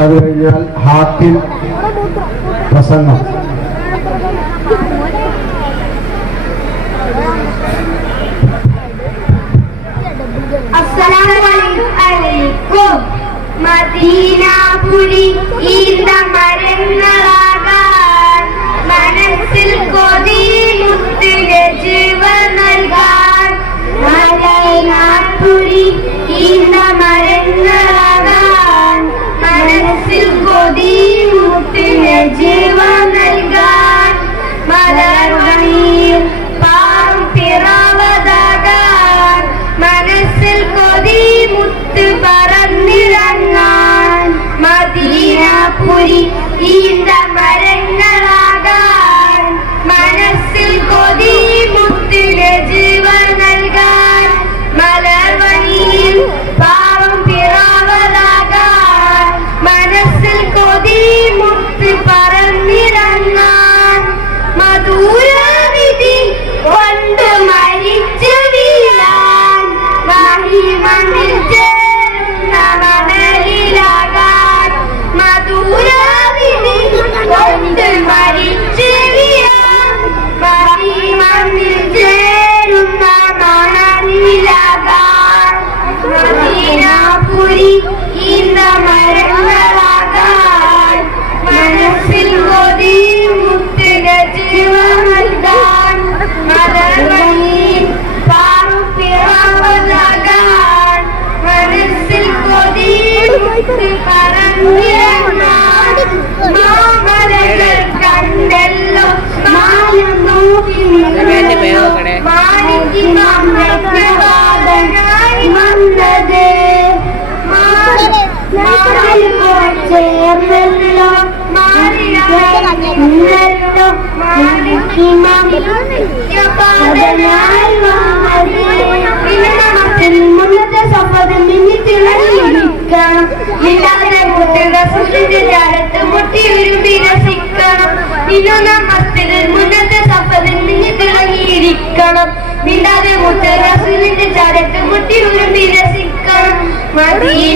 അത് കഴിഞ്ഞാൽ ഹാക്കിൽ പ്രസംഗം. പുലി ഈന്ത മരങ്ങളാ മോദി മുട്ടിന് ജീവൻ നൽകാൻ മലർമണിയിൽ പാറും പിറവതാകാൻ മനസ്സിൽ കൊതി മുത്ത് പറന്നിറങ്ങാൻ മദീന പുരി ഈന്തമഴ മാറി ഇരുനമത്തിൽ മുന്നത്തെ സഫതിൽ മിണ്ടാതെ മുട്ടി ഉരുമ്പി രസിക്കണം മതിയെ